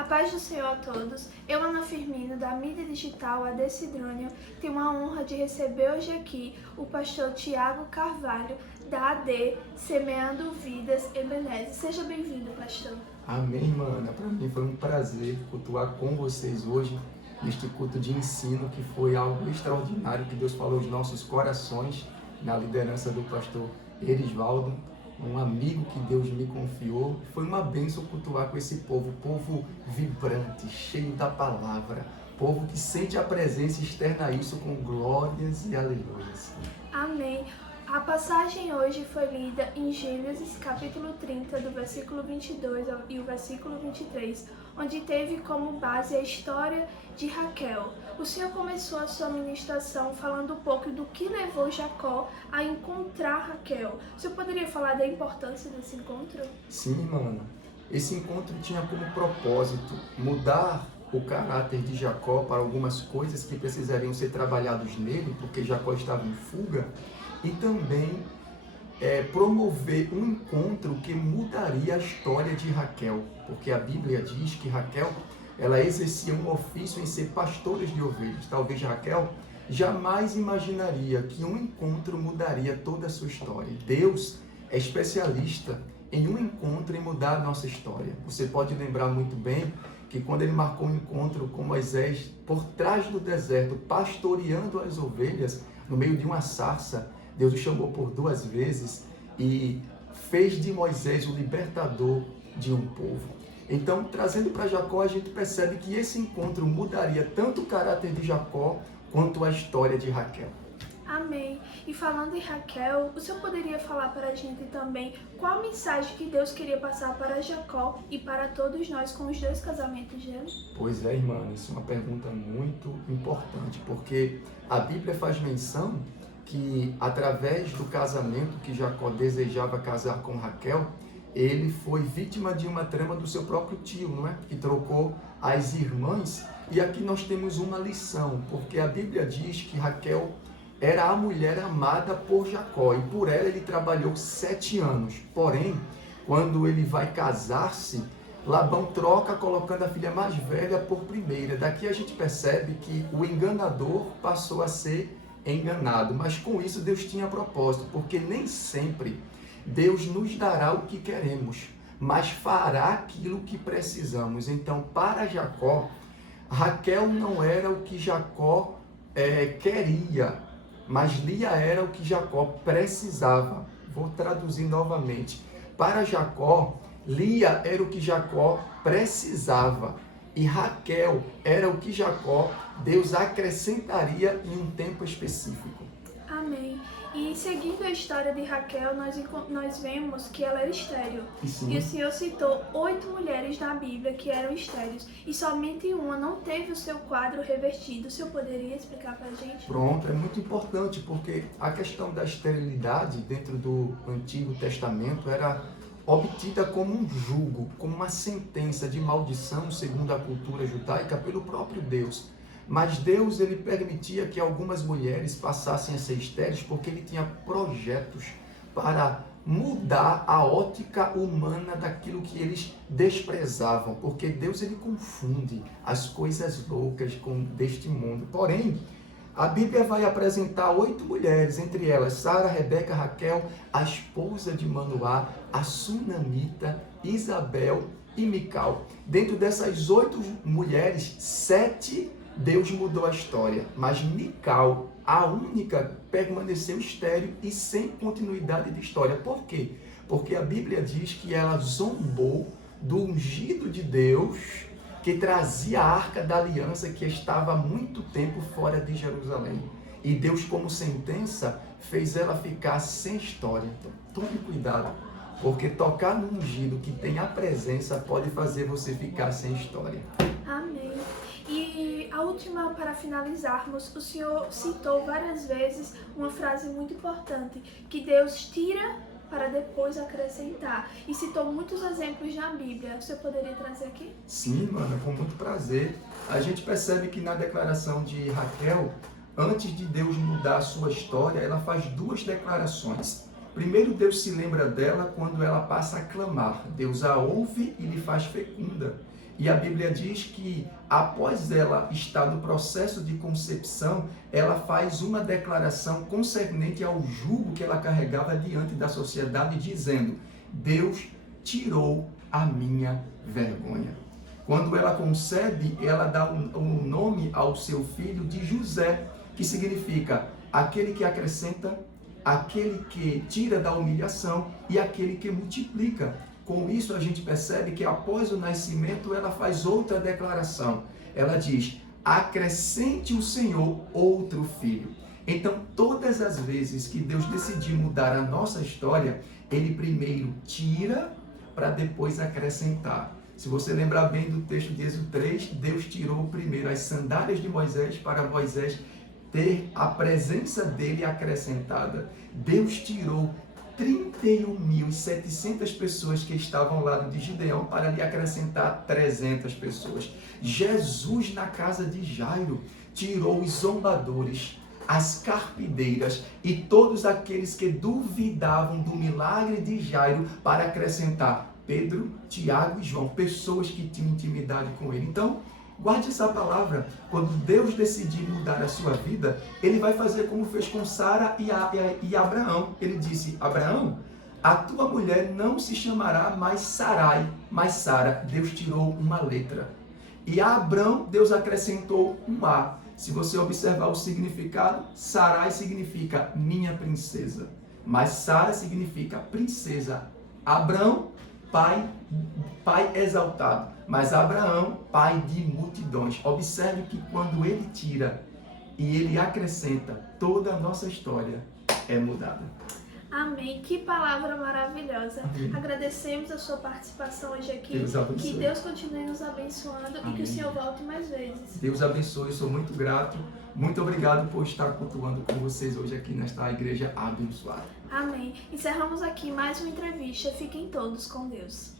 A paz do Senhor a todos. Eu, Ana Firmino, da mídia digital AD Cidrônio, tenho a honra de receber hoje aqui o pastor Tiago Carvalho, da AD Semeando Vidas Ebenezer. Seja bem-vindo, pastor. Amém, irmã Ana. Para mim foi um prazer cultuar com vocês hoje, neste culto de ensino, que foi algo extraordinário que Deus falou aos nossos corações, na liderança do pastor Erisvaldo, um amigo que Deus me confiou. Foi uma bênção cultuar com esse povo vibrante, cheio da palavra, povo que sente a presença e externa isso com glórias e aleluias. Amém. A passagem hoje foi lida em Gênesis capítulo 30, do versículo 22 e o versículo 23, onde teve como base a história de Raquel. O Senhor começou a sua ministração falando um pouco do que levou Jacó a encontrar Raquel. O Senhor poderia falar da importância desse encontro? Sim, mano. Esse encontro tinha como propósito mudar o caráter de Jacó para algumas coisas que precisariam ser trabalhados nele, porque Jacó estava em fuga, e também promover um encontro que mudaria a história de Raquel, porque a Bíblia diz que Raquel ela exercia um ofício em ser pastora de ovelhas. Talvez Raquel jamais imaginaria que um encontro mudaria toda a sua história. Deus é especialista em um encontro em mudar a nossa história. Você pode lembrar muito bem que quando ele marcou um encontro com Moisés por trás do deserto, pastoreando as ovelhas, no meio de uma sarça, Deus o chamou por 2 vezes e fez de Moisés o libertador de um povo. Então, trazendo para Jacó, a gente percebe que esse encontro mudaria tanto o caráter de Jacó quanto a história de Raquel. Amém. E falando em Raquel, o Senhor poderia falar para a gente também qual a mensagem que Deus queria passar para Jacó e para todos nós com os 2 casamentos dele? Pois é, irmã, isso é uma pergunta muito importante, porque a Bíblia faz menção que através do casamento que Jacó desejava casar com Raquel, ele foi vítima de uma trama do seu próprio tio, não é? Que trocou as irmãs. E aqui nós temos uma lição, porque a Bíblia diz que Raquel era a mulher amada por Jacó e por ela ele trabalhou 7 anos. Porém, quando ele vai casar-se, Labão troca colocando a filha mais velha por primeira. Daqui a gente percebe que o enganador passou a ser enganado, mas com isso Deus tinha propósito, porque nem sempre Deus nos dará o que queremos, mas fará aquilo que precisamos. Então, para Jacó, Raquel não era o que Jacó queria, mas Lia era o que Jacó precisava. Vou traduzir novamente. Para Jacó, Lia era o que Jacó precisava. E Raquel era o que Jacó, Deus acrescentaria em um tempo específico. Amém. E seguindo a história de Raquel, nós vemos que ela era estéril. E o Senhor citou 8 mulheres na Bíblia que eram estéreis. E somente uma não teve o seu quadro revertido. O Senhor poderia explicar para a gente? Pronto, é muito importante, porque a questão da esterilidade dentro do Antigo Testamento era obtida como um jugo, como uma sentença de maldição, segundo a cultura judaica, pelo próprio Deus. Mas Deus ele permitia que algumas mulheres passassem a ser estéreis porque ele tinha projetos para mudar a ótica humana daquilo que eles desprezavam, porque Deus ele confunde as coisas loucas deste mundo. Porém, a Bíblia vai apresentar 8 mulheres, entre elas Sara, Rebeca, Raquel, a esposa de Manoá, a Sunamita, Isabel e Mical. Dentro dessas 8 mulheres, 7 Deus mudou a história, mas Mical, a única, permaneceu estéril e sem continuidade de história. Por quê? Porque a Bíblia diz que ela zombou do ungido de Deus, que trazia a Arca da Aliança, que estava há muito tempo fora de Jerusalém. E Deus, como sentença, fez ela ficar sem história. Então, tome cuidado, porque tocar no ungido que tem a presença pode fazer você ficar sem história. Amém. E a última, para finalizarmos, o Senhor citou várias vezes uma frase muito importante, que Deus tira para depois acrescentar. E citou muitos exemplos na Bíblia. Você poderia trazer aqui? Sim, mano, com muito prazer. A gente percebe que na declaração de Raquel, antes de Deus mudar a sua história, ela faz 2 declarações. Primeiro, Deus se lembra dela quando ela passa a clamar. Deus a ouve e lhe faz fecunda. E a Bíblia diz que após ela estar no processo de concepção, ela faz uma declaração concernente ao jugo que ela carregava diante da sociedade, dizendo: Deus tirou a minha vergonha. Quando ela concebe, ela dá um nome ao seu filho de José, que significa aquele que acrescenta, aquele que tira da humilhação e aquele que multiplica. Com isso, a gente percebe que após o nascimento, ela faz outra declaração. Ela diz: acrescente o Senhor outro filho. Então, todas as vezes que Deus decidir mudar a nossa história, Ele primeiro tira para depois acrescentar. Se você lembrar bem do texto de Êxodo 3, Deus tirou primeiro as sandálias de Moisés para Moisés ter a presença dele acrescentada. Deus tirou 31.700 pessoas que estavam ao lado de Gideão para lhe acrescentar 300 pessoas. Jesus, na casa de Jairo, tirou os zombadores, as carpideiras e todos aqueles que duvidavam do milagre de Jairo para acrescentar Pedro, Tiago e João, pessoas que tinham intimidade com ele. Então, guarde essa palavra. Quando Deus decidir mudar a sua vida, Ele vai fazer como fez com Sara e Abraão. Ele disse: Abraão, a tua mulher não se chamará mais Sarai, mas Sara. Deus tirou uma letra. E a Abrão, Deus acrescentou um A. Se você observar o significado, Sarai significa minha princesa, mas Sara significa princesa. Abrão, pai exaltado, mas Abraão, pai de multidões. Observe que quando ele tira e ele acrescenta, toda a nossa história é mudada. Amém. Que palavra maravilhosa. Amém. Agradecemos a sua participação hoje aqui. Deus abençoe. Que Deus continue nos abençoando. Amém. E que o Senhor volte mais vezes. Deus abençoe. Eu sou muito grato. Muito obrigado por estar cultuando com vocês hoje aqui nesta igreja abençoada. Amém. Encerramos aqui mais uma entrevista. Fiquem todos com Deus.